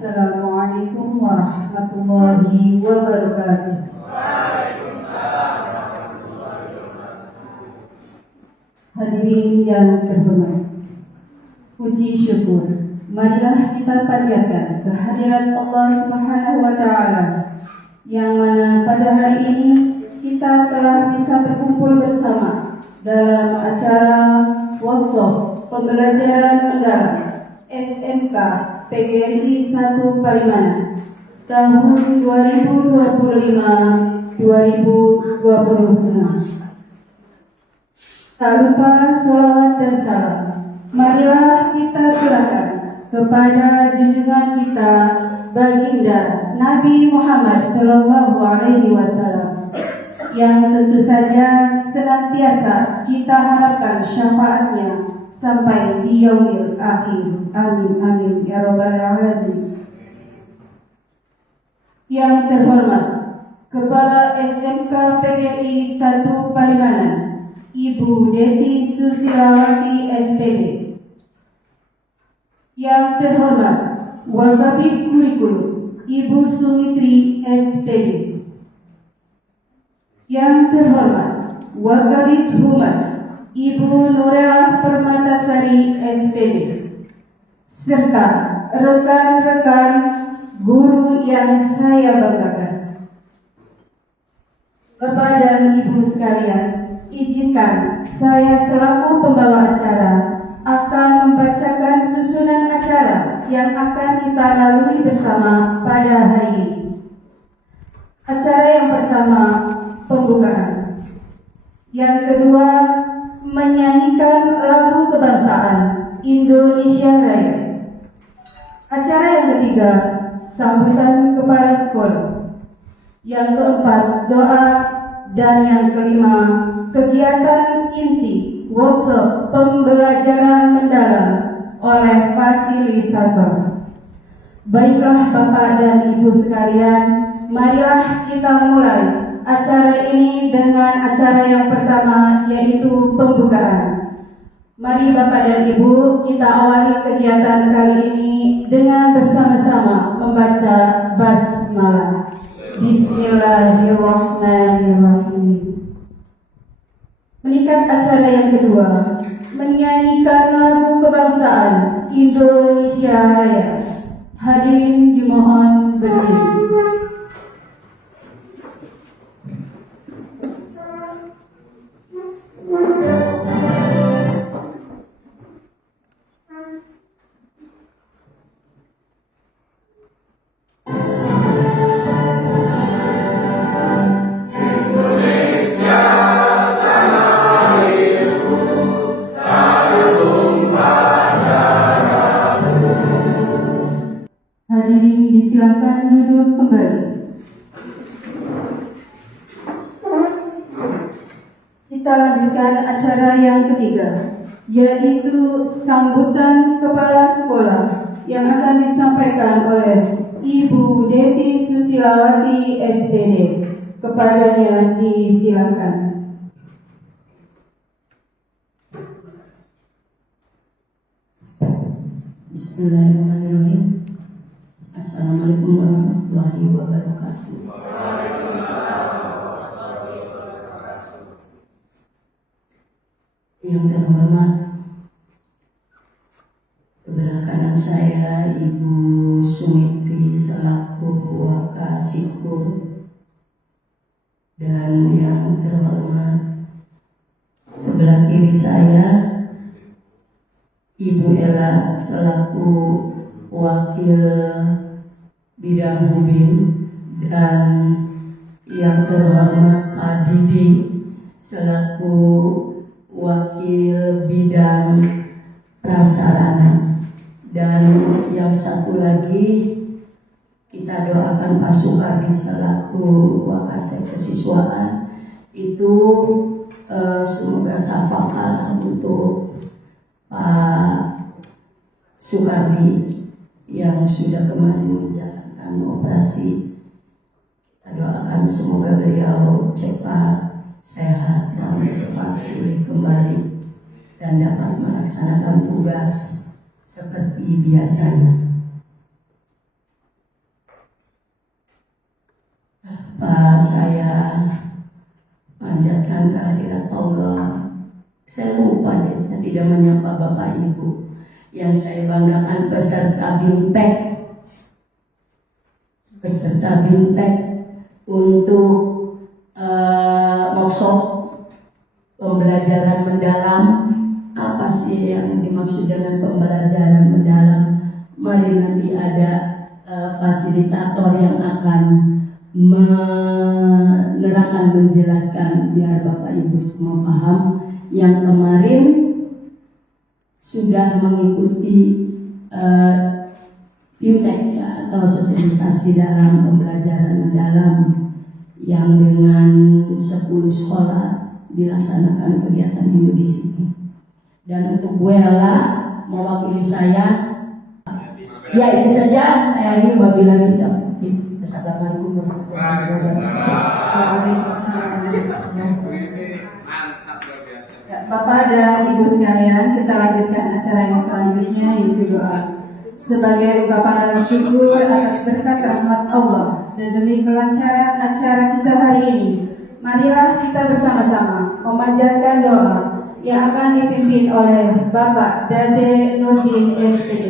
Assalamualaikum warahmatullahi wabarakatuh. Hadirin yang terhormat, puji syukur marilah kita panjatkan kehadiran Allah Subhanahu wa Ta'ala, yang mana pada hari ini kita telah bisa berkumpul bersama dalam acara workshop pembelajaran mendalam SMK PGRI 1 Palimanan tahun 2025-2026. Tak lupa sholawat dan salam marilah kita curahkan kepada junjungan kita baginda Nabi Muhammad SAW, yang tentu saja senantiasa kita harapkan syafaatnya sampai di yaumil akhir. Amin amin ya rabbal alamin. Yang terhormat Kepala SMK PGRI 1 Palimanan, Ibu Deti Susilawati SPD. Yang terhormat Wakabid Kurikulum, Ibu Sumitri SPD. Yang terhormat Wakabid Humas, Ibu Nurela Permatasari SPD, serta rekan-rekan guru yang saya banggakan. Bapak dan Ibu sekalian, izinkan saya selaku pembawa acara akan membacakan susunan acara yang akan kita lalui bersama pada hari ini. Acara yang pertama, pembukaan. Yang kedua, menyanyikan lagu kebangsaan Indonesia Raya. Acara yang ketiga, sambutan kepala sekolah. Yang keempat, doa. Dan yang kelima, kegiatan inti workshop pembelajaran mendalam oleh fasilitator. Baiklah Bapak dan Ibu sekalian, marilah kita mulai acara ini dengan acara yang pertama, yaitu pembukaan. Mari Bapak dan Ibu, kita awali kegiatan kali ini dengan bersama-sama membaca basmalah. Bismillahirrahmanirrahim. Meningkat acara yang kedua, menyanyikan lagu kebangsaan Indonesia Raya. Hadirin dimohon berdiri. Hadirin disilakan duduk kembali. Kita lanjutkan acara yang ketiga, yaitu sambutan kepala sekolah yang akan disampaikan oleh Ibu Deti Susilawati SPD. Kepadanya disilakan. Bismillahirrahmanirrahim. Assalamualaikum warahmatullahi wabarakatuh. Yang terhormat, sebelah kanan saya Ibu Sumitri selaku Wakasikur, dan yang terhormat sebelah kiri saya Ibu Ella selaku Wakil Bidang Hubin, dan yang terhormat Pak Didi selaku Wakil Bidang Prasarana, dan yang satu lagi kita doakan Pak Sukardi selaku Wakasek Kesiswaan itu semoga syafaqah untuk Pak Sukardi yang sudah kemarin menjalankan operasi. Kita doakan semoga beliau cepat sehat dan cepat pulih kembali dan dapat melaksanakan tugas seperti biasanya. akan kehadirat Allah. Saya lupa jadinya tidak menyapa Bapak Ibu. Yang saya banggakan peserta BIMTEK untuk workshop pembelajaran mendalam. Apa sih yang dimaksud dengan pembelajaran mendalam? Mari nanti ada fasilitator yang akan menerangkan, menjelaskan biar Bapak Ibu semua paham. Yang kemarin sudah mengikuti BIMTEK ya, atau sosialisasi dalam pembelajaran mendalam yang dengan 10 sekolah dilaksanakan kegiatan minggu di sini. Dan untuk Bu Ella mewakili saya, ya itu saja. Saya ingin wabillahi taufiq. Assalamualaikum warahmatullahi wabarakatuh. Bapak dan Ibu sekalian, kita lanjutkan acara yang selanjutnya, yaitu doa. Sebagai ungkapan syukur atas berkat rahmat Allah dan demi kelancaran acara kita hari ini, marilah kita bersama-sama memanjatkan doa yang akan dipimpin oleh Bapak Dade Nurdin SPD.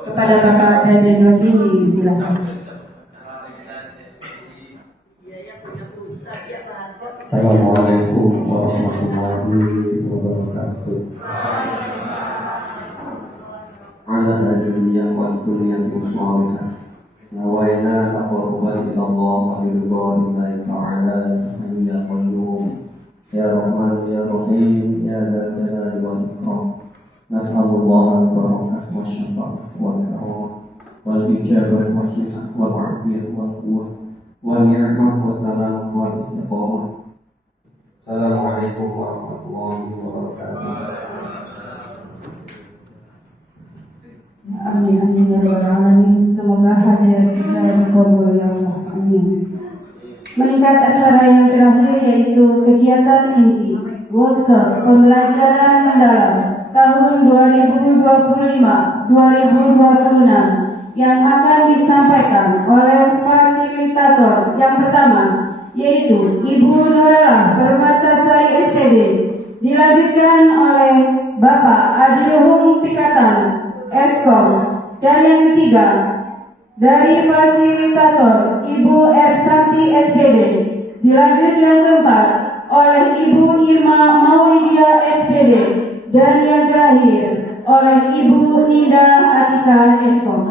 Kepada Bapak Dade Nurdin, silakan. Assalamualaikum warahmatullahi wabarakatuh. Ala hadirin wa kulliyatin shalihah. Nawaina taqarruban ila Allah wa ridwanillahi ta'ala ya qayyum ya rahman ya rahim ya dzal jalali wal ikram. Nas'alullah al-barakah wa syafa'ah wa al-karam wal ijabah wa sihah wal afiyah wal quwwah wa ni'mah wa salam wa istiqamah. Assalamualaikum warahmatullahi wabarakatuh. Amin amin ya rabbal alamin. Semoga hajat kita dikabul ya Allah. Amin. Meningkat acara yang terakhir, yaitu kegiatan inti workshop pembelajaran mendalam tahun 2025-2026 yang akan disampaikan oleh fasilitator yang pertama, yaitu Ibu Nurullah Permatasari SPD, dilanjutkan oleh Bapak Adiluhung Pikatan Eskom, dan yang ketiga dari fasilitator Ibu Ersanti SPD, dilanjut yang keempat oleh Ibu Irma Maulidia SPD, dan yang terakhir oleh Ibu Nida Atika Eskom.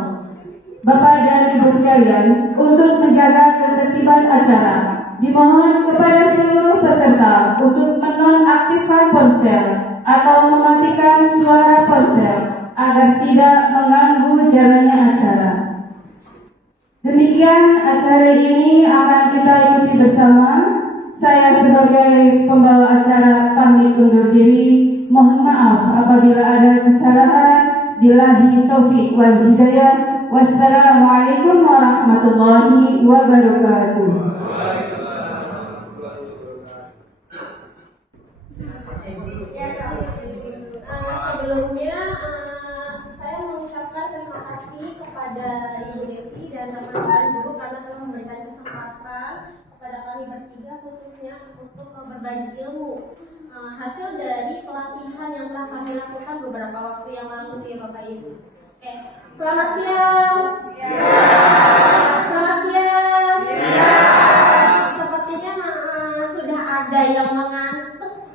Bapak dan Ibu sekalian, untuk menjaga ketertiban acara, dimohon kepada seluruh peserta untuk menonaktifkan ponsel atau mematikan suara ponsel agar tidak mengganggu jalannya acara. Demikian acara ini akan kita ikuti bersama. Saya sebagai pembawa acara pamit undur diri. Mohon maaf apabila ada kesalahan. Billahi taufiq wal hidayah. Wassalamualaikum warahmatullahi wabarakatuh. Sebelumnya saya mengucapkan terima kasih kepada Ibu Neti dan teman-teman guru karena telah memberikan kesempatan kepada kami bertiga khususnya untuk berbagi ilmu hasil dari pelatihan yang telah kami lakukan beberapa waktu yang lalu ya Bapak Ibu. Oke, selamat siang. Selamat siang. Sepertinya sudah ada yang mengantuk.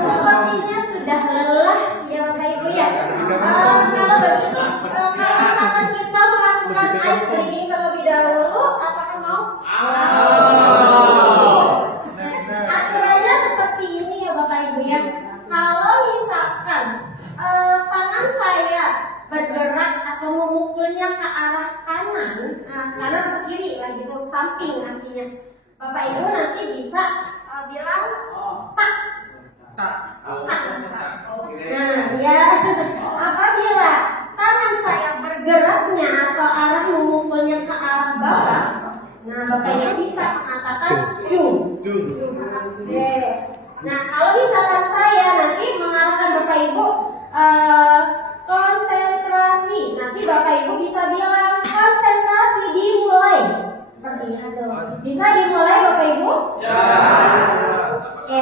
Sepertinya sudah lelah ya Bapak Ibu ya. Kalau begini, kalau misalkan kita melakukan ice cream terlebih dahulu, apakah mau? Aturannya seperti ini ya Bapak Ibu ya. Kalau misalkan tangan saya bergerak atau memukulnya ke arah kanan, kanan atau kiri lah gitu, samping artinya. Bapak Ibu nanti bisa bilang tak. Nah, ya. Apabila tangan saya bergeraknya atau arah memukulnya ke arah bawah, nah Bapak Ibu bisa mengatakan jung. Nah, kalau misalkan saya nanti mengarahkan Bapak Ibu konsentrasi, nanti Bapak Ibu bisa bilang konsentrasi dimulai. Seperti itu. Bisa dimulai Bapak Ibu? Ya. Oke,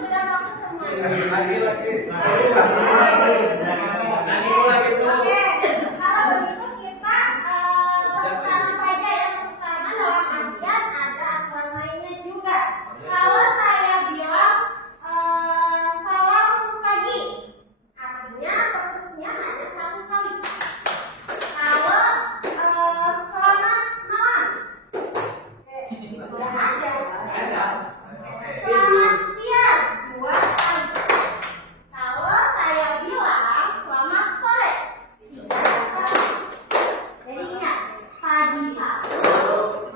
Sudah bagus semuanya. Oke, kalau begitu kita pertama saja ya, pertama dalam artian ada aturan mainnya juga. Kalau saya bilang salam pagi, artinya bentuknya hanya satu kali. Kalau selamat malam, sudah ada. Selamat siang, dua kali. Kalau saya bilang selamat sore, tiga kali. Jadi ingat, pagi satu,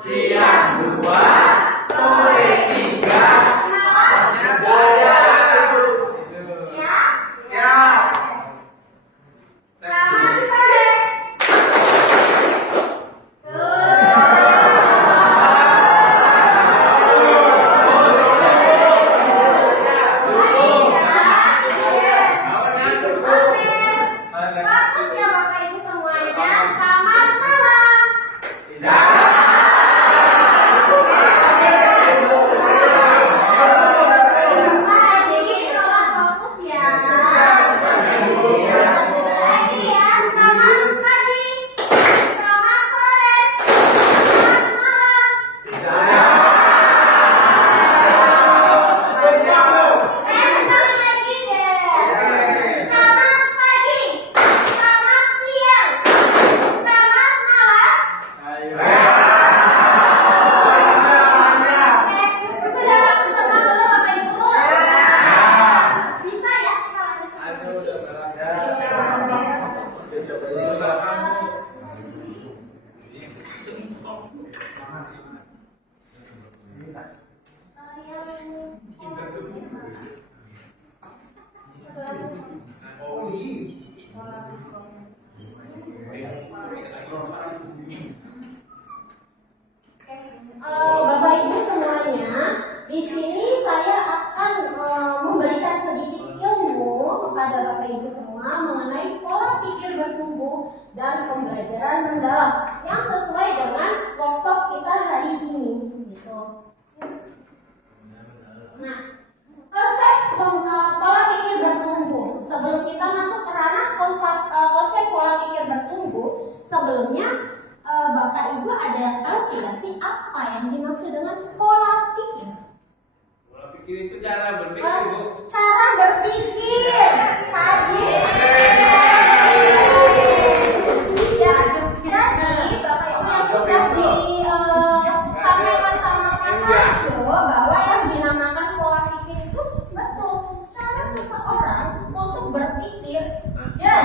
Siang 2, sore 3. malam siang. Selamat sore. Bagus ya Bapak Ibu semuanya. Selamat malam. Pagi, tolong fokus ya. Lagi ya. Selamat pagi. Selamat sore. Selamat malam. Sekali lagi deh. Selamat pagi. Selamat siang. Selamat malam. Oke, sudah bagus semua belum Bapak Ibu? Bisa ya kita lanjut. Bapak Ibu semuanya, di sini saya akan memberikan sedikit ilmu kepada Bapak Ibu semua mengenai pola pikir bertumbuh dan pembelajaran mendalam yang sesuai dengan workshop kita hari ini. Gitu. Nah, konsep pola pikir bertumbuh. Sebelum kita masuk ke ranah konsep pola pikir bertumbuh, sebelumnya Bapak Ibu ada yang tahu tidak sih apa yang dimaksud dengan pola pikir? Pola pikir itu cara berpikir, Bu. Cara berpikir tadi. Ya, jadi Bapak Ibu yang sudah disampaikan sama Pak Harjo bahwa yang dinamakan pola pikir itu betul cara seseorang untuk berpikir dan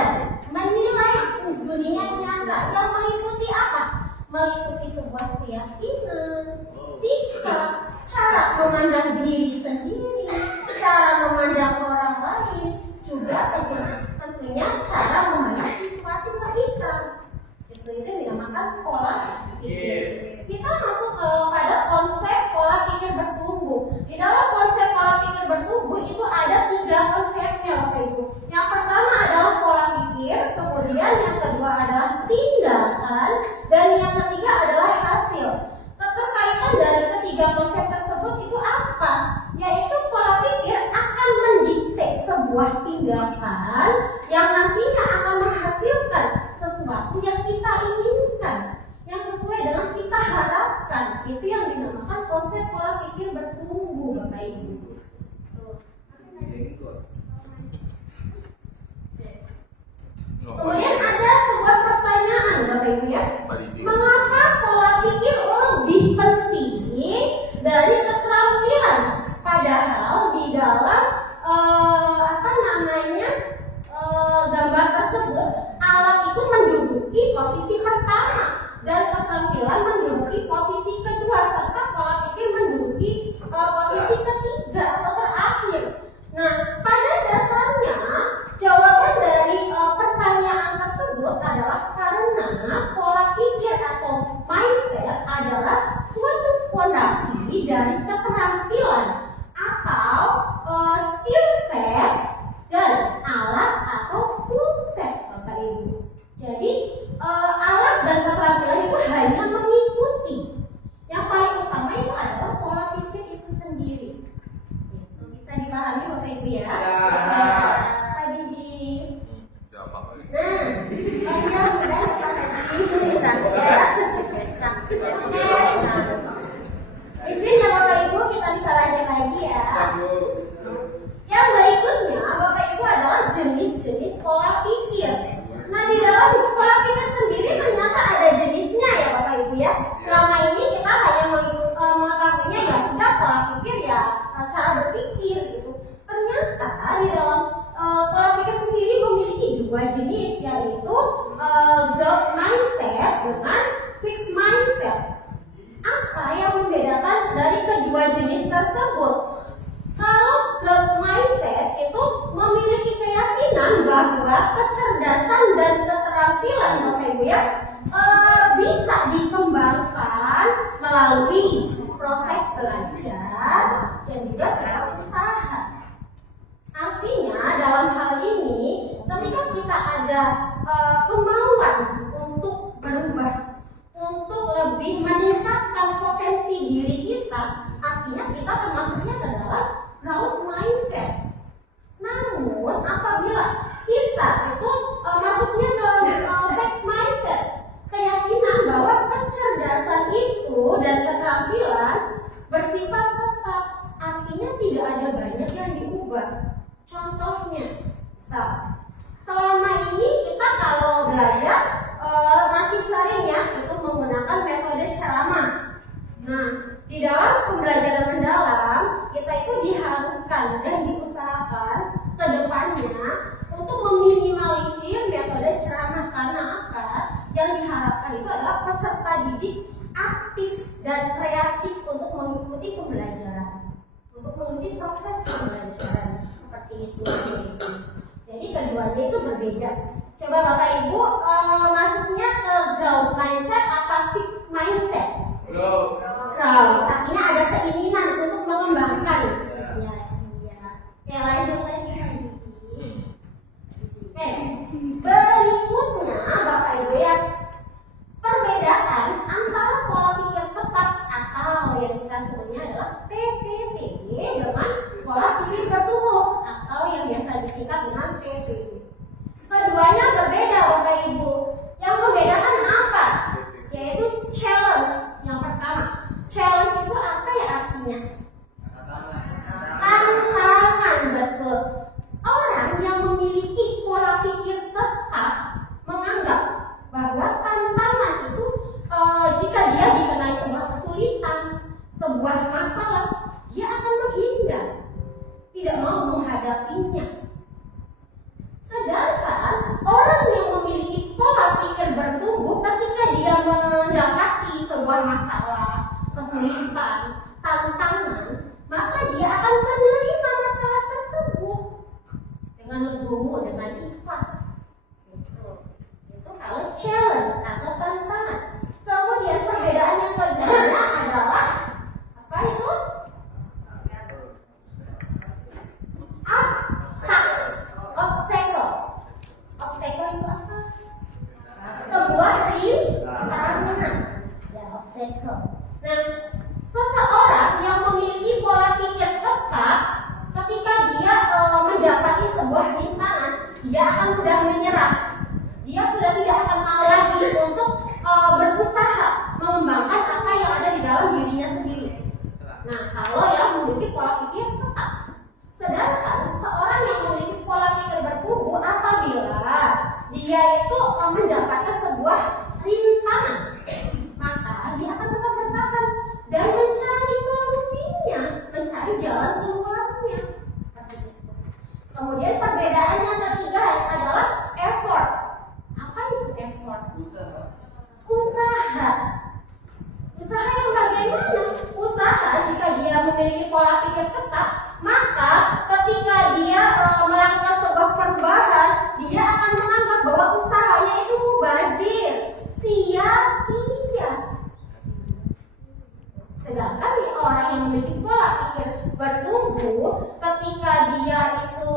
menilai dunia nyata yang meliputi apa? Meliputi sebuah keyakinan, sikap, cara memandang diri sendiri, cara memandang orang lain, juga tentunya cara memandang situasi sekitar. Itu dinamakan pola pikir. Kita masuk pada konsep pola pikir bertumbuh. Di dalam konsep pola pikir bertumbuh itu ada 3 konsepnya Bapak Ibu. Yang pertama adalah pola pikir, kemudian yang kedua adalah tindakan, dan yang ketiga adalah hasil. Keterkaitan dari ketiga konsep tersebut itu apa? Yaitu pola pikir akan mendikte sebuah tindakan yang nantinya akan menghasilkan sesuatu yang kita inginkan, yang sesuai dengan kita harapkan. Itu yang dinamakan konsep pola pikir bertumbuh, Bapak Ibu. Kemudian ada sebuah pertanyaan, Bapak Ibu ya. Mengapa pola pikir lebih penting dari keterampilan? Padahal di dalam gambar tersebut alat itu menduduki posisi pertama dan keterampilan menduduki posisi kedua serta pola pikir menduduki posisi ketiga. keterampilan atau skill set dan alat atau tool set, Bapak Ibu. Jadi alat dan keterampilan itu hanya mengikuti. Yang paling utama itu adalah pola pikir itu sendiri. Itu bisa dipahami Bapak Ibu ya. Tadi di mudah-mudahan Pak Haji bisa ya. Izin ya Bapak Ibu, kita bisa lanjut lagi ya. Yang berikutnya Bapak Ibu adalah jenis-jenis pola pikir. Nah, di dalam pola pikir sendiri ternyata ada jenisnya ya Bapak Ibu ya. Selama ini kita hanya mengetahuinya ya sudah pola pikir ya cara berpikir gitu. Ternyata di dalam pola pikir sendiri memiliki dua jenis, yaitu growth mindset dengan fixed mindset. Apa yang membedakan dari kedua jenis tersebut? Kalau growth mindset itu memiliki keyakinan bahwa kecerdasan dan keterampilan Bapak Ibu ya bisa dikembangkan melalui proses belajar dan juga serta usaha. Artinya dalam hal ini ketika kita ada kemauan untuk berubah, untuk lebih meningkatkan potensi diri kita, artinya kita termasuknya adalah growth mindset. Namun apabila kita itu masuknya ke fixed mindset, keyakinan bahwa kecerdasan itu dan keterampilan bersifat tetap, artinya tidak ada banyak yang diubah. Contohnya, selama ini kita kalau belajar masih sering ya itu menggunakan metode ceramah. Nah, di dalam pembelajaran mendalam kita itu diharuskan dan diusahakan ke depannya untuk meminimalisir metode ceramah. Karena apa? Yang diharapkan itu adalah peserta didik aktif dan kreatif untuk mengikuti pembelajaran, untuk mengikuti proses pembelajaran seperti itu. Jadi keduanya itu berbeda. Coba Bapak Ibu masuknya ke growth mindset atau fixed mindset? Growth. Artinya ada keinginan untuk mengembangkan. Ya, iya. Oke, lanjut lagi. Oke, berikutnya Bapak Ibu ya, perbedaan antara pola pikir tetap atau yang kita sebutnya adalah PPT dengan pola pikir bertumbuh atau yang biasa disingkat dengan PPT. Keduanya berbeda Bapak Ibu. Yang membedakan apa? Yaitu challenge. Yang pertama, challenge itu apa ya artinya? Tantangan, betul. Orang yang memiliki pola pikir tetap menganggap bahwa tantangan itu jika dia dikenai sebuah kesulitan, sebuah masalah, dia akan menghindar, tidak mau menghadapinya. Sedangkan orang yang memiliki pola pikir bertumbuh, ketika dia mendapati sebuah masalah, kesulitan, tantangan, maka dia akan menerima masalah tersebut dengan legowo, dengan ikhlas. Itu kalau challenge atau tantangan. Kemudian perbedaan yang kedua adalah apa itu? Obstacle. Obstacle itu apa? Sebuah rintangan. Ya, obstacle. Nah, seseorang yang memiliki pola pikir tetap, ketika dia mendapati sebuah rintangan, dia akan mudah menyerah. Dia sudah tidak akan mau lagi untuk berusaha mengembangkan apa yang ada di dalam dirinya sendiri. Nah, kalau yang memiliki pola pikir tetap. Sedangkan seorang yang memiliki pola pikir bertumbuh, apabila dia itu mendapatkan sebuah rintangan, maka dia akan tetap bertahan dan mencari solusinya, mencari jalan keluarnya. Kemudian perbedaan yang ketiga adalah effort. Apa itu effort? Usaha. Usaha yang bagaimana? Usaha jika dia memiliki pola pikir tetap, maka ketika dia melakukan sebuah perubahan, dia akan menganggap bahwa usahanya itu mubazir, sia-sia. Sedangkan orang yang memiliki pola ketika dia itu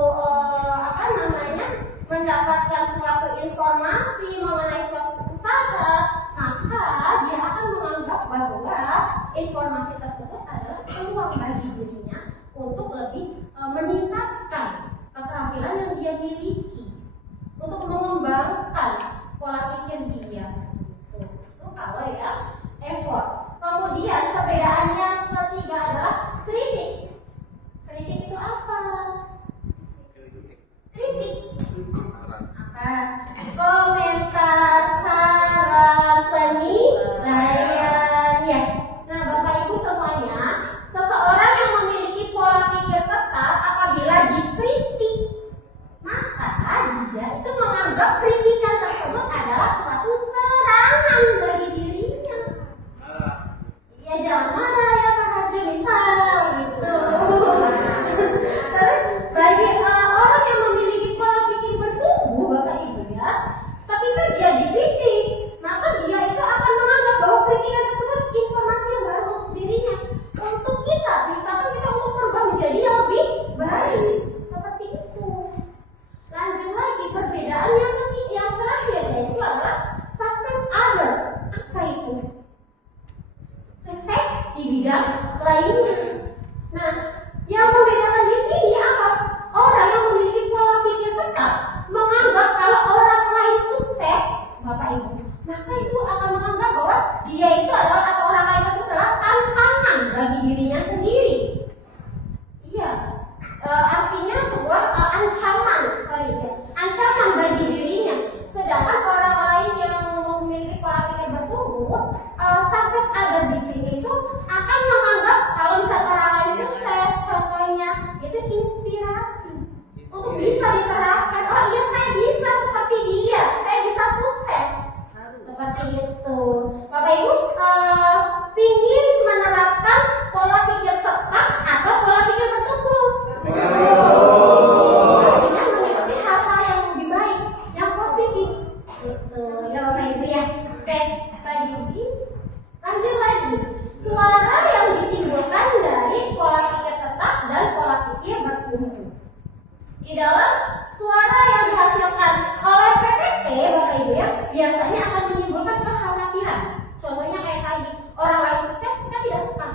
mendapatkan suatu informasi mengenai suatu usaha, maka dia akan menganggap bahwa informasi tersebut adalah peluang bagi dirinya untuk lebih meningkatkan keterampilan yang dia miliki, untuk mengembangkan pola pikir dia. Itu kalau ya effort. Kemudian perbedaan yang ketiga adalah kritik. Kritik itu apa? Kritik apa? Komentar, saran, penilaiannya. Nah, Bapak Ibu semuanya, seseorang yang memiliki pola pikir tetap apabila dikritik, maka dia itu menganggap kritikan tersebut adalah suatu serangan bagi dirinya. Ya jangan marah ya Pak Haji, misal gitu. Terus bagi orang yang memiliki pola pikir bertumbuh, Bapak Ibu ya, ketika dia dikritik, maka dia itu akan menganggap bahwa kritikan tersebut informasi yang baru untuk dirinya, untuk kita, misalkan kita untuk berubah menjadi yang lebih baik, seperti itu. Lanjut lagi, perbedaan yang terakhir yaitu adalah success other. Apa itu? Sukses di bidang lainnya. Nah, yang membedakan di sini apa? Orang yang memiliki pola pikir tetap menganggap kalau orang lain sukses, Bapak Ibu, maka itu akan menganggap bahwa dia itu adalah atau orang lain tersebut adalah tantangan bagi dirinya sendiri. Iya, artinya sebuah ancaman bagi dirinya. Sedangkan orang lain yang memiliki pola pikir bertumbuh, sukses ada di sini itu akan menganggap kalau misalnya orang lain sukses, contohnya itu inspirasi untuk bisa diterapkan. Oh iya, saya bisa seperti dia, saya bisa sukses seperti itu. Bapak Ibu ingin menerapkan pola pikir tetap atau pola pikir bertumbuh? Artinya mengikuti hal-hal yang lebih baik, yang positif gitu ya Bapak Ibu ya. Oke, Pak Yudi, lanjut lagi. Suara yang ditimbulkan dari pola pikir tetap dan pola pikir bertumbuh. Di dalam suara yang dihasilkan oleh PPT, Bapak Ibu ya, biasanya akan menimbulkan kekhawatiran. Contohnya kayak tadi, orang lain sukses kita tidak suka.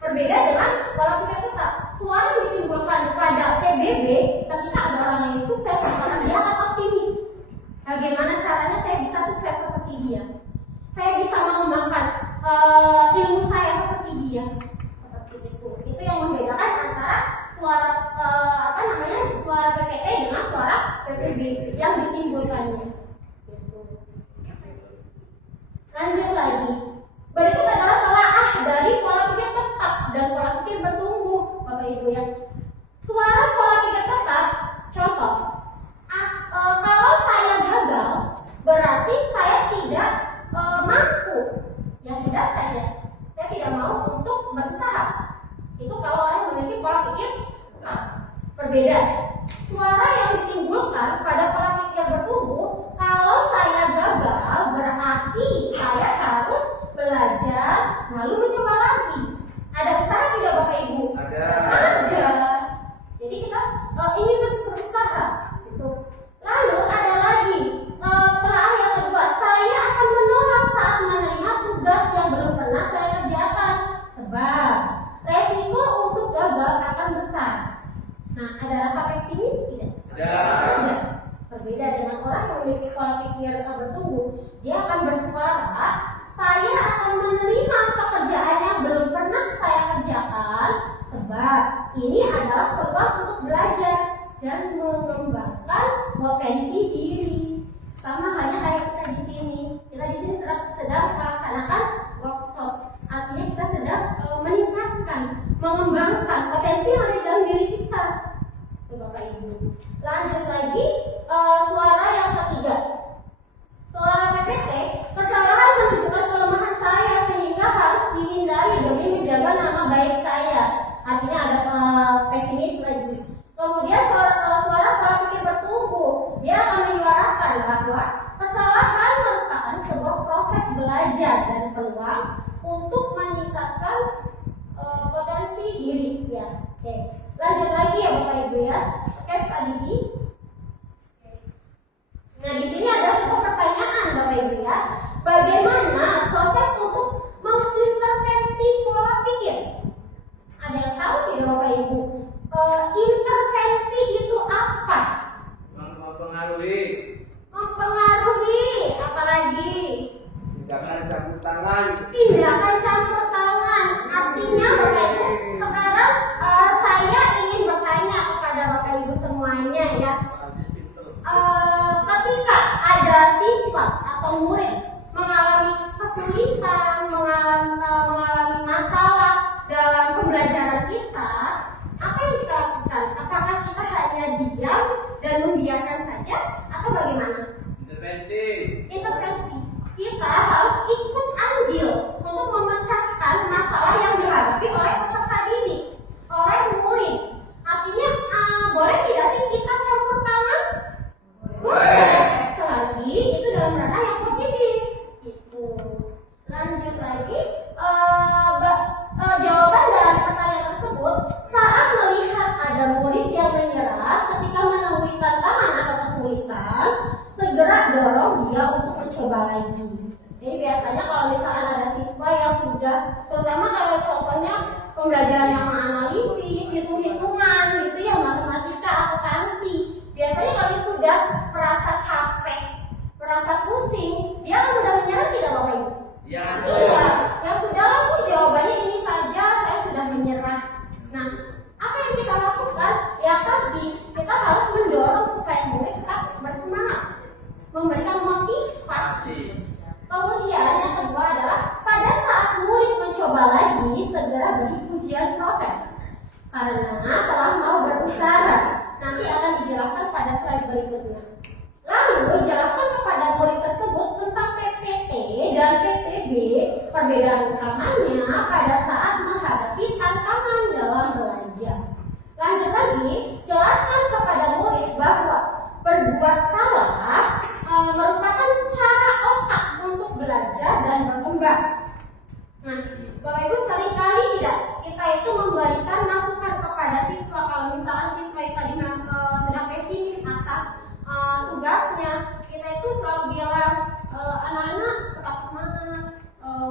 Berbeda dengan pola pikir tetap. Suara yang ditimbulkan pada PBB ketika ada orang lain sukses, maka dia akan optimis. Bagaimana caranya saya bisa sukses seperti dia? Saya bisa mengembangkan ilmu saya seperti dia. Seperti itu. Itu yang membedakan antara suara suara PPT dengan suara PPB yang ditimbulkannya. Gitu. Lanjut lagi. Berikut adalah telaah dari pola pikir tetap dan pola pikir bertumbuh, Bapak Ibu ya. Suara pola pikir tetap, contoh, kalau saya gagal, berarti saya tidak mampu. Ya sudah saya tidak mau untuk berusaha. Itu kalau orang memiliki pola pikir berbeda. Suara yang ditimbulkan pada pola pikir bertumbuh, kalau saya gagal, berarti saya harus belajar lalu mencoba lagi. Ada usaha tidak Bapak Ibu? Ada. Jadi kita ingin terus berusaha. Gitu. Lalu ada lagi telaah yang kedua, saya akan menolak saat menerima tugas yang belum pernah saya kerjakan, sebab resiko untuk gagal akan besar. Nah, ada rasa pesimis tidak? Ada. Berbeda dengan orang yang memiliki pola pikir bertumbuh, dia akan bersuara, saya akan menerima pekerjaan yang belum pernah saya kerjakan, sebab ini adalah peluang untuk belajar dan mengembangkan potensi diri. Sama halnya kayak kita di sini. Kita di sini sedang melaksanakan workshop. Artinya kita sedang meningkatkan, mengembangkan potensi yang ada di dalam diri kita. Itu Bapak Ibu. Lanjut lagi, suara yang ketiga. Suara PPT, kesalahan menunjukkan kelemahan saya sehingga harus dihindari demi menjaga nama baik saya. Artinya ada pesimis lagi. Kemudian suara pola pikir bertumbuh, dia akan menyuarakan bahwa kesalahan merupakan sebuah proses belajar dan peluang untuk meningkatkan potensi diri. Ya. Oke. Lanjut lagi ya Bapak Ibu ya. Oke, Pak Didi. Nah, di sini ada sebuah pertanyaan Bapak Ibu ya. Bagaimana proses untuk mengintervensi pola pikir? Ada yang tahu tidak Bapak Ibu? Intervensi itu apa? Mempengaruhi. Mempengaruhi, apalagi? Tindakan campur tangan. Tindakan campur tangan. Artinya Bapak Ibu, sekarang saya ingin bertanya kepada Bapak Ibu semuanya ya. Ketika ada siswa atau murid mengalami kesulitan, mengalami masalah dalam pembelajaran kita, apa yang kita lakukan? Apakah kita hanya diam dan membiarkan saja atau bagaimana? Intervensi. Kita harus ikut andil untuk memecahkan masalah yang dihadapi oleh peserta didik, oleh murid. Artinya, boleh tidak sih kita campur tangan? Boleh. Selagi itu dalam ranah yang positif. Gitu. Lanjut lagi, jawaban dari pertanyaan tersebut, saat melihat ada murid yang menyerah ketika menemui tantangan atau kesulitan, segera dorong dia untuk mencoba lagi. Jadi biasanya kalau misalkan ada siswa yang sudah, terutama kalau contohnya pembelajaran yang menganalisis, hitung-hitungan, gitu ya, matematika, akuntansi, biasanya kalau sudah merasa capek, merasa pusing, dia kan mudah menyerah tidak Bapak Ibu? Ya. Iya, ya sudahlah Bu, jawabannya ini saja, saya sudah menyerah. Nah, apa yang kita lakukan? Ya tadi, kita harus mendorong supaya murid tetap bersemangat, memberikan motivasi. Kemudian yang kedua adalah pada saat murid mencoba lagi, segera beri pujian proses karena telah mau berusaha. Nanti akan dijelaskan pada slide berikutnya. Lalu jelaskan kepada murid tersebut tentang PPT dan PPB, perbedaan utamanya pada saat menghadapi tantangan dalam belajar. Lanjut lagi, jelaskan kepada murid bahwa berbuat salah merupakan cara otak untuk belajar dan berkembang. Nah, Bapak Ibu seringkali tidak kita itu memberikan masukan kepada siswa. Kalau misalkan siswa yang tadi sudah pesimis atas tugasnya, kita itu selalu bilang anak-anak tetap semangat,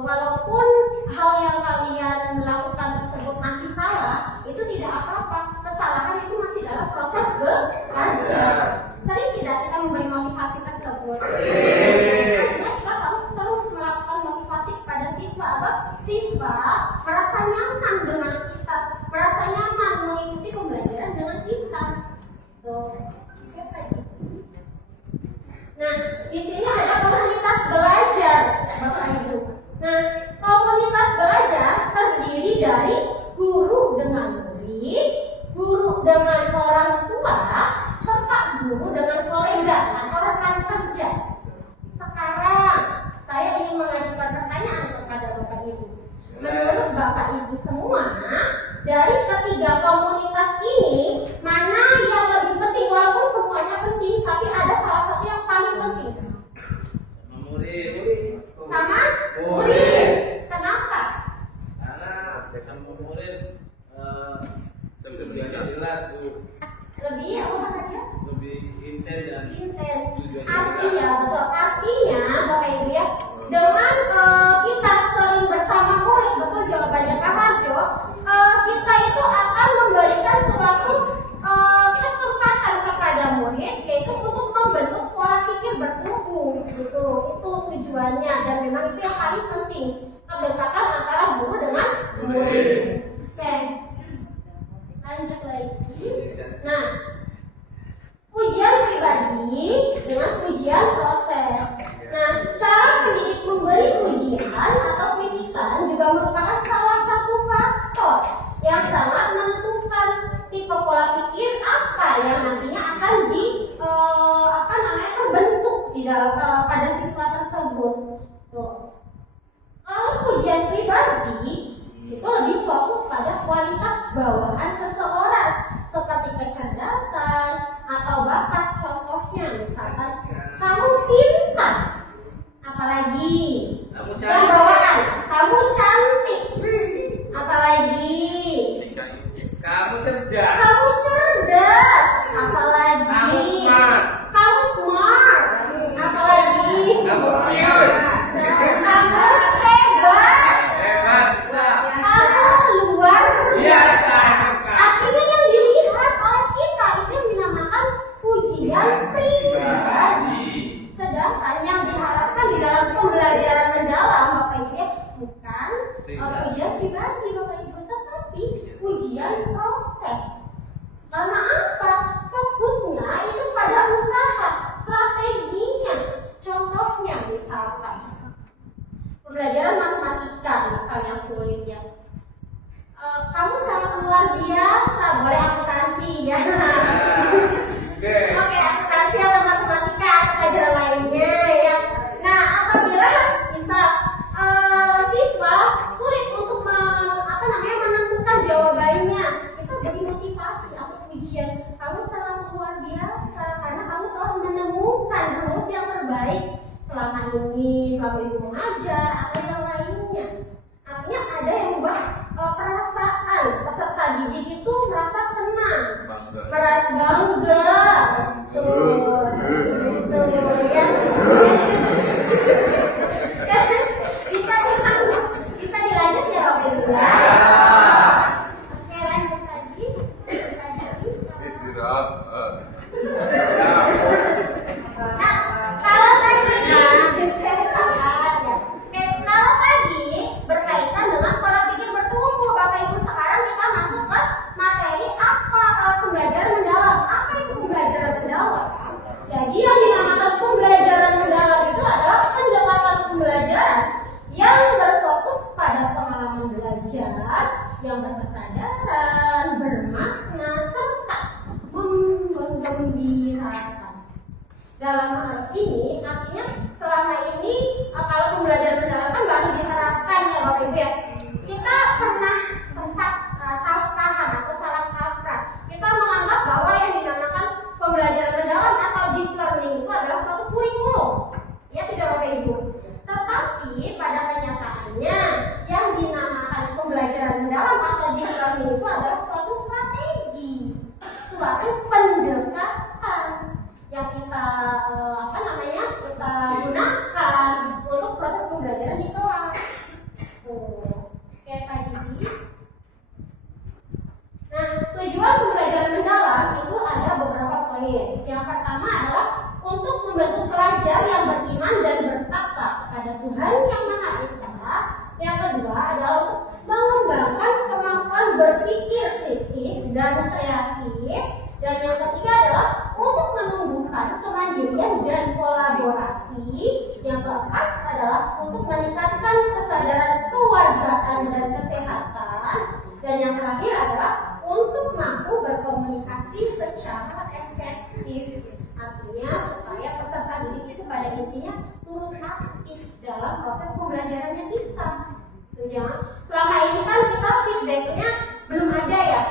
walaupun hal yang kalian lakukan tersebut masih salah, itu tidak apa-apa. Kesalahan itu masih dalam proses belajar. Sering tidak kita memberi motivasi tersebut? Artinya kita harus terus melakukan motivasi kepada siswa agar siswa merasa nyaman dengan kita, merasa nyaman mengikuti pembelajaran dengan kita. Tuh. Nah, di sini ada komunitas belajar, Bapak Ibu. Nah, komunitas belajar terdiri dari guru dengan murid, guru dengan orang tua, serta guru dengan kolega atau rekan kerja. Sekarang saya ingin mengajukan pertanyaan kepada Bapak Ibu. Menurut Bapak Ibu semua, dari ketiga komunitas ini, mana yang lebih penting? Walaupun semuanya penting, tapi ada salah satu yang paling penting. Murid. Sama murid. Kenapa? Karena sama murid lebih jelas Bu. Lebih apa saja? Lebih intens dan Intens. tujuannya Artinya, betul. Artinya, Bapak Ibu ya, dengan kita sering bersama murid, betul jawabannya Kak Harjo, kita itu akan memberikan suatu kesempatan kepada murid, yaitu untuk membentuk pola pikir bertumbuh, gitu. Itu tujuannya dan memang itu yang paling penting, kedekatan antara guru dengan murid. Oke, lanjut lagi. Nah, ujian pribadi dengan ujian proses. Nah, cara pendidik memberi ujian atau kritikan juga merupakan salah satu faktor yang sangat menentukan tipe pola pikir apa yang nantinya akan terbentuk di dalam pada siswa tersebut. Tuh. Kalau ujian pribadi itu lebih fokus pada kualitas bawaan seseorang seperti kecerdasan atau bakat. Contohnya misalkan kamu pintar, apalagi yang bawaan Kamu cerdas. Kamu cerdas. Apalagi? Kamu smart. Kamu smart. Apalagi? Kamu cute. Kamu hebat. Hebat bisa. Kamu luar Biasa suka. Artinya yang dilihat oleh kita itu yang dinamakan pujian pribadi. Sedangkan yang diharapkan di dalam pembelajaran mendalam Bapak Ibu bukan pujian pribadi Bapak Ibu, tetapi pujian proses. Karena apa? Fokusnya itu pada usaha, strateginya. Contohnya misalkan pembelajaran matematika misalnya sulit ya. Kamu sangat luar biasa, boleh akuntansi ya. Oke, akuntansi atau matematika atau pelajaran lainnya ya. Nah, apabila misal siswa sulit untuk menentukan jawabannya, kita beri motivasi atau pujian. Kamu sangat luar biasa karena kamu telah menemukan rumus yang terbaik selama ibu mengajar atau yang lainnya. Artinya ada yang membuat perasaan peserta didik itu merasa senang, merasa bangga, bisa dilanjut ya Bapak Ibu ya. Oke, lanjut lagi. Nah, kalau tadi berkaitan dengan pola pikir bertumbuh, Bapak Ibu, sekarang kita masuk ke materi apa pembelajaran mendalam. Apa itu pembelajaran mendalam? Jadi yang dinamakan pembelajaran mendalam itu adalah pendekatan pembelajaran yang berfokus pada pengalaman belajar yang berkesadaran, bermakna, serta menggembirakan. Dalam hal ini artinya selama ini kalau pembelajaran mendalam kan baru diterapkan ya Bapak Ibu ya. Kita pernah sempat salah paham atau salah kaprah. Kita menganggap bahwa yang dinamakan pembelajaran mendalam atau deep learning itu adalah suatu kurikulum. Ya tidak Bapak Ibu. Tetapi pada kenyataannya yang dinamakan pembelajaran mendalam atau deep learning itu adalah suatu strategi, suatu pendekatan yang kita kita gunakan untuk proses pembelajaran di kelas. Kayak tadi. Nah, tujuan pembelajaran mendalam itu ada beberapa poin. Yang pertama adalah untuk membentuk pelajar yang beriman dan bertakwa kepada Tuhan yang Maha Esa. Yang kedua adalah untuk mengembangkan kemampuan berpikir kritis dan kreatif. Dan yang ketiga adalah untuk menumbuhkan kemandirian dan kolaborasi. Yang keempat adalah untuk meningkatkan kesadaran kewargaan dan kesehatan. Dan yang terakhir adalah untuk mampu berkomunikasi secara efektif. Artinya supaya peserta didik itu pada intinya turut aktif dalam proses pembelajarannya kita. Jangan selama ini kan kita feedbacknya belum ada ya.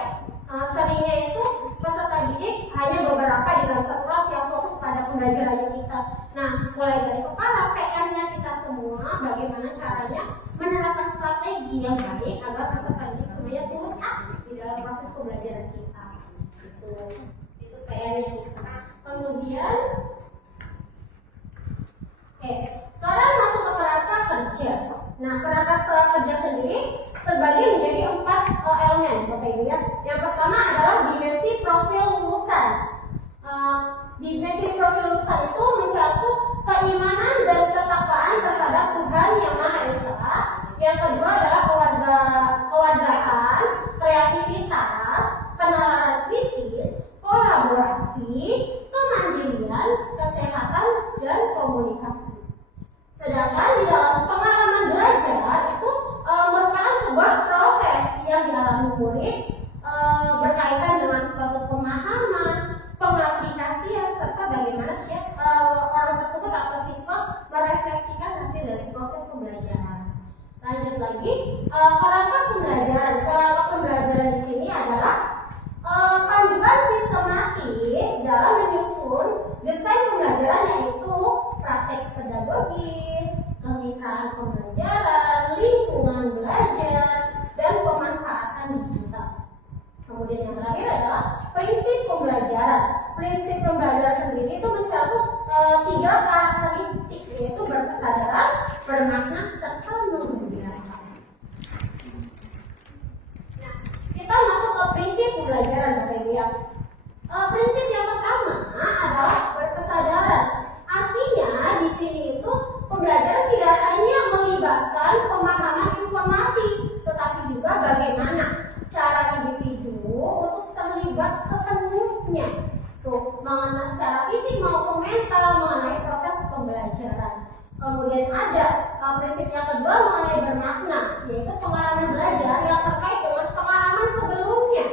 Seringnya itu peserta didik hanya beberapa di dalam satu kelas yang fokus pada pembelajarannya kita. Nah, mulai dari sekarang PR-nya kita semua bagaimana caranya menerapkan strategi yang baik agar peserta didik semuanya turut aktif di dalam proses pembelajaran kita. Itu PR-nya kita. Kemudian, sekarang masuk ke kerangka kerja. Nah, kerangka kerja sendiri terbagi menjadi 4 elemen, Bapak Ibu ya. Yang pertama adalah dimensi profil lulusan. Dimensi profil lulusan itu mencakup keimanan dan ketakwaan terhadap Tuhan yang Maha Esa. Yang kedua adalah kewargaan, kreativitas, penalaran kritis, kolaborasi, kemandirian, kesehatan, dan komunikasi. Sedangkan di dalam pengalaman belajar itu merupakan sebuah proses yang dialami murid berkaitan dengan suatu pemahaman, pengaplikasian, serta bagaimana orang tersebut atau siswa merefleksikan hasil dari proses pembelajaran. Lanjut lagi, kerangka pembelajaran. Kerangka pembelajaran di sini adalah panduan sistematis dalam menyusun desain pembelajaran, yaitu praktek pedagogis, kemitraan pembelajaran, lingkungan belajar, dan pemanfaatan digital. Kemudian yang terakhir adalah prinsip pembelajaran. Prinsip pembelajaran sendiri itu mencakup 3 karakteristik, yaitu berkesadaran, bermakna, serta menggembirakan. Nah, kita masuk ke prinsip pembelajaran, Bapak Ibu ya. Prinsip yang pertama adalah berkesadaran. Artinya di sini itu pembelajaran tidak hanya melibatkan pemahaman informasi, tetapi juga bagaimana cara individu untuk terlibat sepenuhnya tuh mengenai secara fisik maupun mental mengenai proses pembelajaran. Kemudian ada prinsip yang kedua mengenai bermakna, yaitu pengalaman belajar yang terkait dengan pengalaman sebelumnya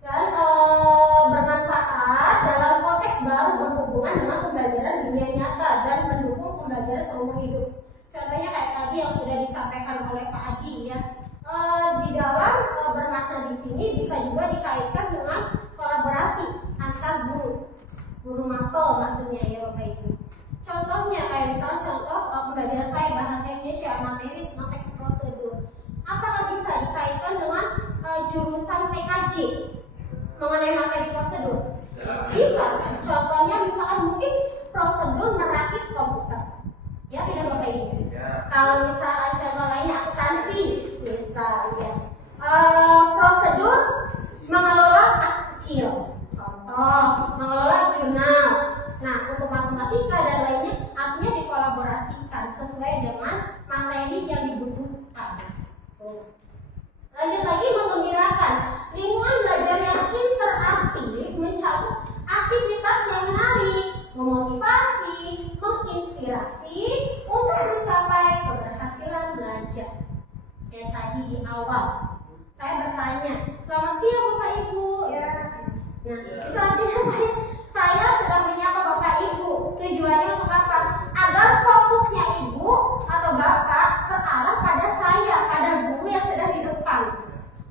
dan bermanfaat dalam konteks baru berhubungan dengan pembelajaran dunia nyata dan mendukung pembelajaran seumur hidup. Contohnya kayak tadi yang sudah disampaikan oleh Pak Aji ya. Di dalam bermakna di sini bisa juga dikaitkan dengan kolaborasi antar guru mapel maksudnya ya Bapak Ibu. Contohnya kayak misalnya contoh pembelajaran saya bahasa Indonesia materi teks prosedur. Apakah bisa dikaitkan dengan jurusan TKJ mengenai materi prosedur? Bisa. Contohnya misalkan mungkin prosedur merakit komputer. Ya tidak Bapak Ibu. Kalau misalkan contoh lainnya akuntansi bisa ya. Prosedur mengelola kas kecil. Contoh mengelola jurnal. Nah untuk matematika dan lainnya artinya dikolaborasikan sesuai dengan materi yang dibutuhkan. Lanjut lagi menggembirakan. Lingkungan belajar yang interaktif mencakup aktivitas yang menarik, memotivasi, menginspirasi untuk mencapai keberhasilan belajar. Kayak tadi di awal, saya bertanya, selamat siang Bapak Ibu. Ya. Nah, itu artinya saya sedang menyapa Bapak Ibu. Tujuannya untuk apa? Agar fokusnya Ibu atau Bapak terarah pada saya, pada guru yang sedang di depan.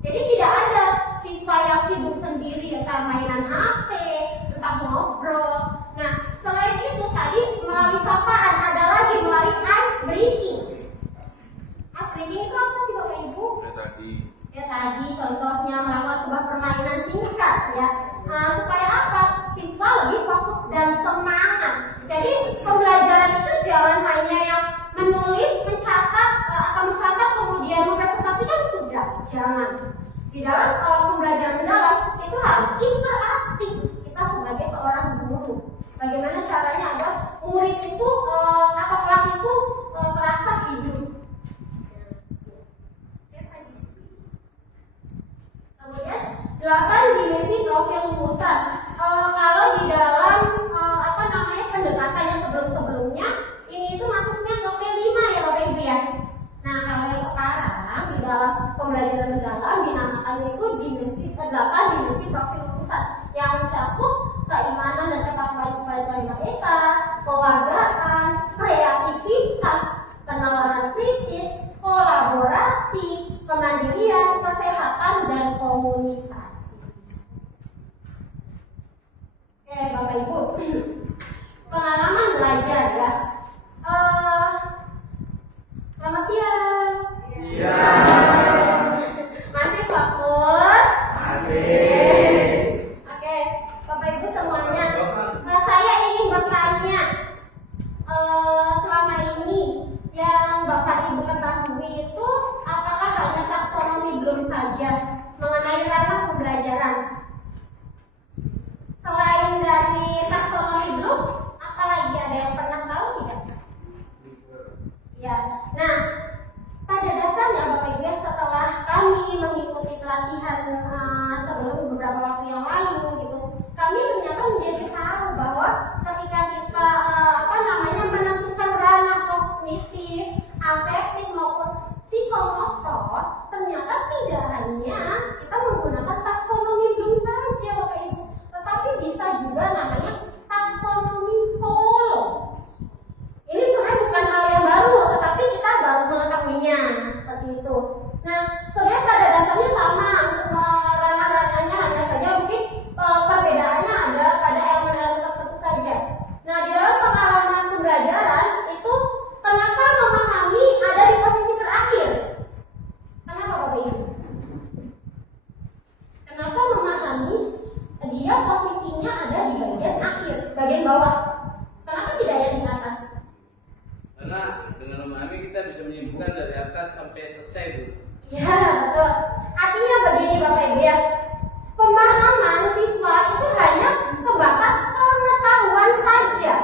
Jadi tidak ada siswa yang sibuk sendiri entah mainan HP, entah ngobrol. Nah, selain itu tadi melalui sapaan ada lagi melalui ice breaking. Ice breaking itu apa sih Bapak Ibu? Ya tadi contohnya melakukan sebuah permainan singkat ya. Supaya apa? Siswa lebih fokus dan semangat. Jadi pembelajaran itu jangan hanya yang menulis, mencatat kemudian mempresentasikan sudah. Jangan. Di dalam pembelajaran mendalam itu harus interaktif. Kita sebagai seorang guru, bagaimana caranya agar murid itu atau kelas itu terasa hidup. Kemudian 8 dimensi profil lulusan. Kalau di dalam pendekatan yang sebelumnya ini itu masuknya ke P5 ya Bapak Ibu ya. Nah kalau yang sekarang di dalam pembelajaran mendalam dinamakannya itu 8 dimensi profil lulusan yang mencakup keimanan dan ketakwaan kepada kalimat esa, kewargaan, kreativitas, penalaran kritis, kolaborasi, kemandirian, kesehatan, dan komunikasi. Oke Bapak Ibu, pengalaman belajar ya. Selamat siang. Masih fokus? Masih. Oke, Bapak Ibu semuanya, saya ingin bertanya, selama ini yang Bapak Ibu ketahui itu apakah hanya taksonomi belum saja mengenai ranah pembelajaran? Selain dari taksonomi belum, apalagi ada yang pernah tahu tidak? Ya, nah pada dasarnya Bapak Ibu setelah kami mengikuti pelatihan sebelum beberapa waktu yang lalu gitu, kami ternyata menjadi tahu bahwa ketika kita menentukan ranah kognitif, afektif maupun psikomotor, ternyata tidak hanya kita menggunakan taksonomi belum saja Bapak Ibu, tetapi bisa juga namanya taksonomi solo. Ini sebenarnya bukan hal yang baru, tetapi kita baru mengetahuinya seperti itu. Nah, sebenarnya pada dasarnya sama untuk bagian bawah. Kenapa tidak yang di atas? Karena dengan memahami kita bisa menyimpulkan dari atas sampai selesai dulu. Ya, betul. Artinya begini Bapak Ibu ya, pemahaman siswa itu hanya sebatas pengetahuan saja,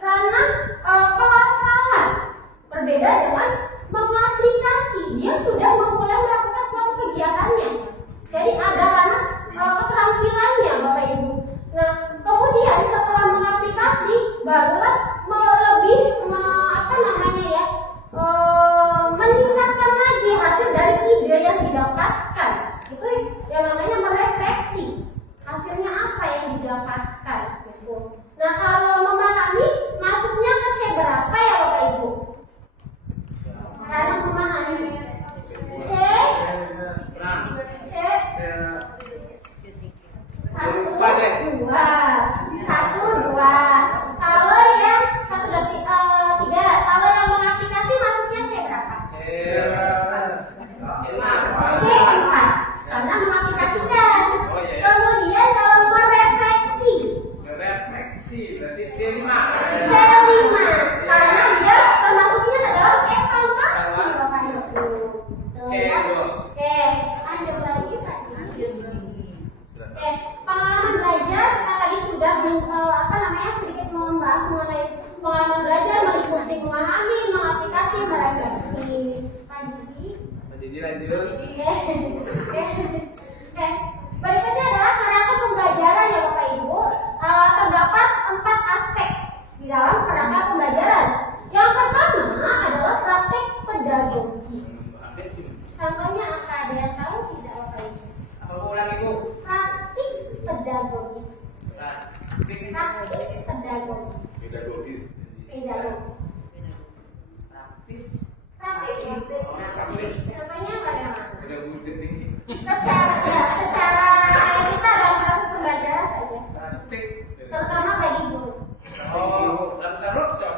karena pelafalan berbeda dengan mengaplikasi. Dia sudah memulai melakukan suatu kegiatannya, jadi ada ranah keterampilannya Bapak Ibu. Nah, kemudian setelah mengaplikasi, barulah lebih meningkatkan lagi hasil dari ide yang didapatkan. Itu yang namanya merefleksi. Hasilnya apa yang didapatkan gitu. Nah, kalau memahami masuknya ke C berapa ya Bapak Ibu? Karena memahami C satu dua. Kalau yang tiga. Kalau yang mengaplikasi masuknya C berapa? C 4 karena mengaplikasikan. Kemudian kalau merefleksi berarti C5 karena dia termasuknya adalah evaluasi Bapak Ibu. Oke, lanjut lagi tadi. Pengalaman belajar kita tadi sudah sedikit membahas mengenai pengalaman belajar meliputi memahami, mengaplikasi, merefleksi. Lanjut. Oke. Berikutnya adalah kerangka pembelajaran ya Bapak Ibu. Terdapat 4 aspek di dalam kerangka pembelajaran. Yang pertama adalah praktek pedagogis. Contohnya apa? Ada yang tahu tidak Bapak Ibu? Apa ulang Ibu? Praktik pedagogis. Praktik Pedagogis. Contohnya apa ya? Secara kayak kita dalam proses pembelajaran saja. Terutama bagi guru. Lakukan workshop.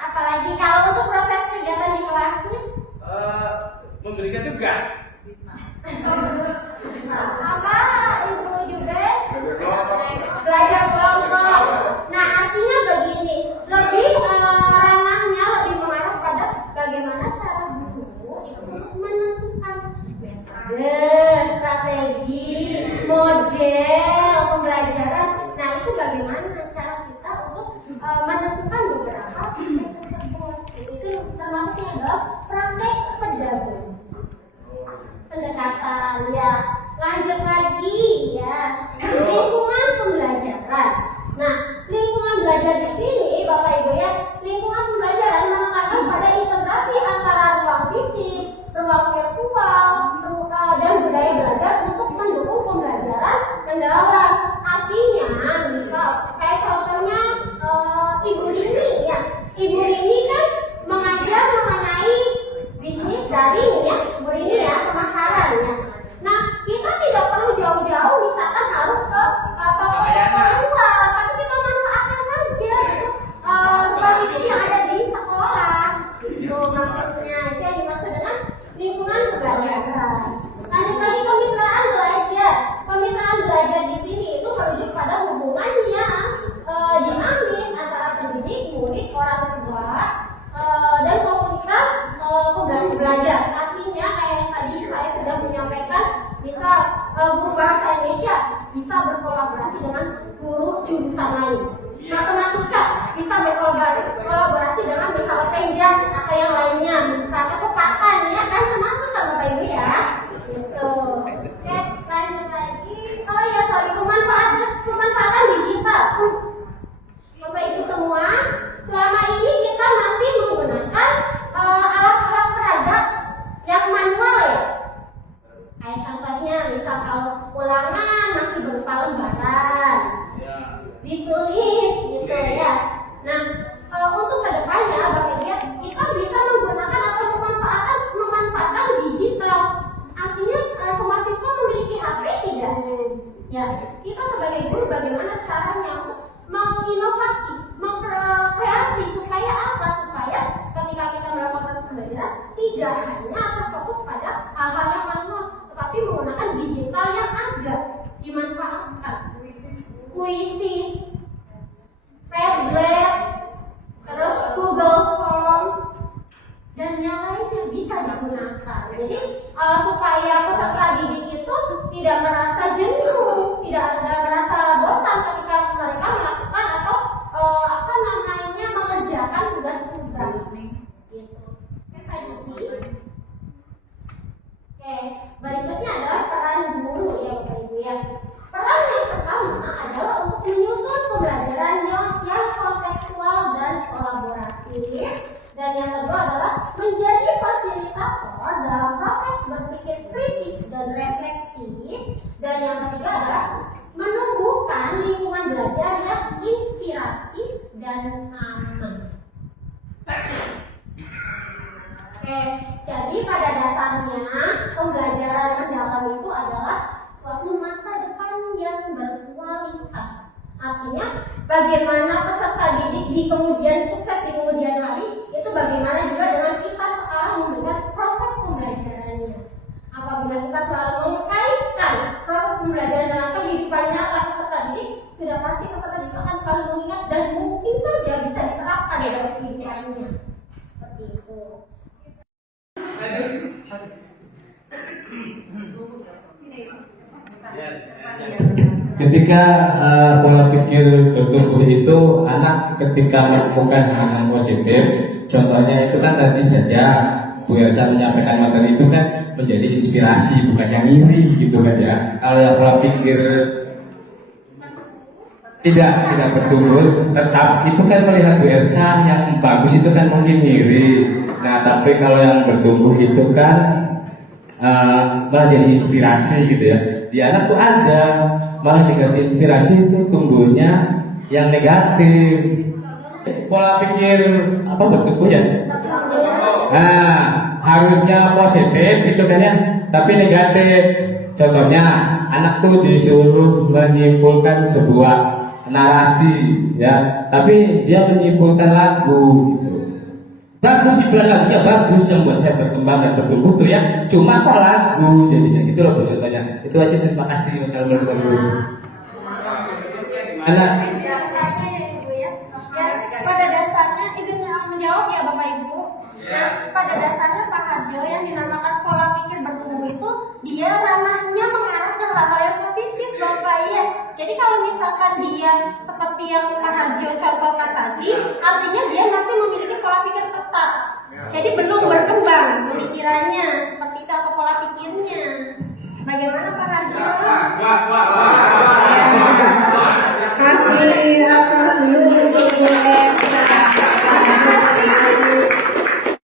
Apalagi kalau untuk proses kegiatan di kelasnya. Memberikan tugas. Apa Ibu juga belajar kelompok. Nah, artinya begini, lebih ranahnya lebih mengarah pada bagaimana cara guru itu untuk menentukan strategi, model pembelajaran. Nah, itu bagaimana cara kita untuk menentukan beberapa aspek tersebut. Itu termasuknya adalah praktek pedagogik. Pendekatan ya. Lanjut lagi ya. Lingkungan pembelajaran. Nah, lingkungan belajar di sini Bapak Ibu ya, lingkungan pembelajaran menekankan pada integrasi antara ruang fisik, ruang virtual, dan budaya belajar untuk mendukung pembelajaran mendalam. Artinya, misal kayak contohnya Ibu Rini ya. Ibu Rini kan mengajar mengenai bisnis daring ya, Bu Rini ya, pemasaran ya. Nah, kita tidak perlu jauh-jauh misalkan harus ke toko luar, tapi kita manfaatkan saja untuk ruang fisik yang ada di sekolah. Itu maksudnya. Itu yang dimaksud dengan lingkungan pembelajaran. Lanjut lagi kemitraan belajar. Kemitraan belajar di sini itu merujuk pada hubungannya dinamis antara pendidik, murid, orang tua, dan komunitas belajar. Artinya kayak yang tadi saya sudah menyampaikan, misal guru bahasa Indonesia bisa berkolaborasi dengan guru jurusan lain. Matematika bisa berkolaborasi dengan misal penjas atau yang lainnya, misal kecepatan ya kan, termasuk kan Bapak Ibu ya. Gitu. Oke, lanjut lagi. Oh ya, pemanfaatan digital. Bapak Ibu semua, selama ini kita masih menggunakan alat-alat peraga yang manual ya. Kayak contohnya misal kalau ulangan masih berupa lembaran, ditulis gitu ya. Nah, untuk kedepannya Bapak Ibu ya, kita bisa menggunakan atau memanfaatkan digital. Artinya semua siswa memiliki HP tidak? Ya, kita sebagai guru bagaimana caranya untuk menginovasi, mengkreasi supaya apa? Supaya ketika kita melakukan proses pembelajaran tidak hanya terfokus pada hal-hal yang manual, tetapi menggunakan digital yang ada, dimanfaatkan. puisis, Padlet, terus Google Form, dan yang lainnya bisa digunakan. Jadi supaya peserta didik itu tidak merasa jenuh, tidak ada merasa bosan ketika mereka melakukan atau mengerjakan tugas-tugas gitu. Oke, berikutnya adalah peran guru ya Bapak Ibu ya. Peran yang pertama adalah untuk menyusun pembelajaran yang kontekstual dan kolaboratif. Dan yang kedua adalah menjadi fasilitator dalam proses berpikir kritis dan reflektif. Dan yang ketiga adalah menumbuhkan lingkungan belajar yang inspiratif dan aman. Oke, jadi pada dasarnya pembelajaran mendalam itu adalah suatu masa depan yang berkualitas. Artinya bagaimana peserta didik di kemudian sukses di kemudian hari, itu bagaimana juga dengan kita sekarang memberikan proses pembelajarannya. Apabila kita selalu mengaitkan proses pembelajaran dengan kehidupan nyata peserta didik, sudah pasti peserta didik akan selalu mengingat dan mungkin saja bisa diterapkan dalam kehidupannya. Seperti itu. Ketika pola pikir bertumbuh itu, anak ketika melakukan hal yang positif, contohnya itu kan tadi saja Bu Elsa menyampaikan materi itu kan menjadi inspirasi, bukan yang iri gitu kan ya. Kalau yang pola pikir tidak bertumbuh, tetap itu kan melihat Bu Elsa yang bagus itu kan mungkin iri. Nah tapi kalau yang bertumbuh itu kan malah jadi inspirasi gitu ya. Di anak tuh ada malah dikasih inspirasi itu tumbuhnya yang negatif. Pola pikir apa bertumbuh ya? Nah harusnya positif gitu kan ya, tapi negatif. Contohnya anak tuh disuruh menyimpulkan sebuah narasi ya, tapi dia menyimpulkan lagu gitu. Bagus sih lagunya bagus, yang buat saya berkembang dan bertumbuh tuh ya, cuma kok lagu jadinya gitu loh contohnya. Itu aja, terima kasih. Wassalamualaikum warahmatullahi wabarakatuh. Anak Pada dasarnya izin menjawab ya Bapak Ibu. Pada dasarnya Pak Harjo yang dinamakan pola pikir bertumbuh itu dia ranahnya mengarah ke hal-hal yang positif Bapak ya. Jadi kalau misalkan dia seperti yang Pak Harjo contohkan tadi, artinya dia masih memiliki pola pikir tetap. Jadi belum berkembang pemikirannya seperti itu atau pola pikirnya. Bagaimana Pak Harjo?